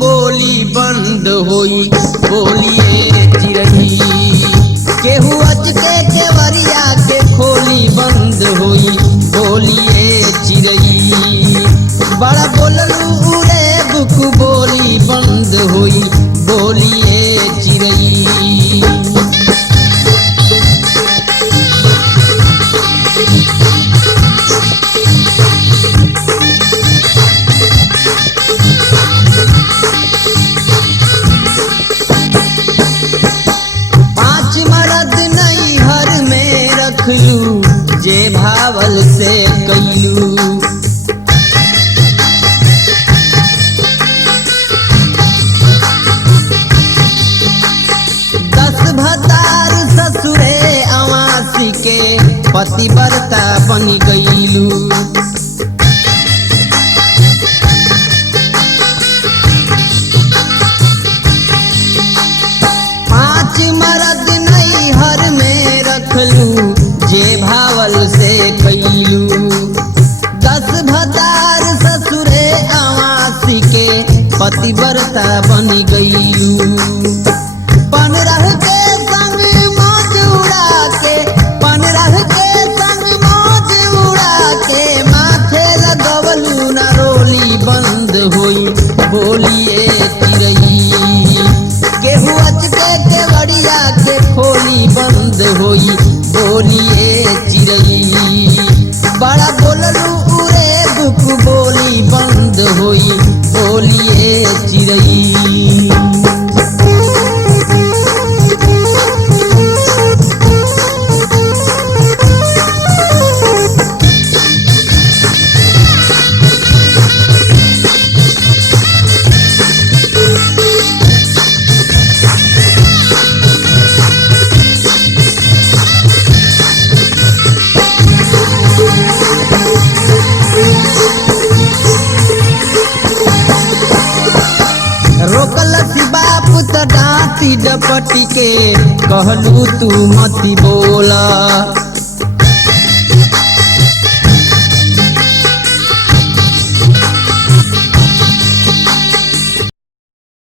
बोली बंद होई बोलिए चिरही केहू अचके केवरिया के खोली बंद होई बोलिए चिरही बड़ा बोललू रे बुक बोली बंद होई बोलिए चिरही। जे भावल से कैलू दस भतार ससुरे आवासी के पतिव्रता बन गईलू। पांच मर्द नहीं हर में रखलू जे भावल से कैलू दस भतार ससुरे आवासी के पतिव्रता बन गईलू। पन रह के संग मौज उड़ा के पन रह के संग मौज उड़ा के माथे लगवलू न रोली बंद होई बोलिए चिरई केहू अचके केवड़िया के खोली बंद होई बोलिए चिरई बड़ा बोललू रे बुक बोली बंद होई बोलिए चिरई। रोकलसी बाप त डांटी डपटी के कहलू तू मती बोला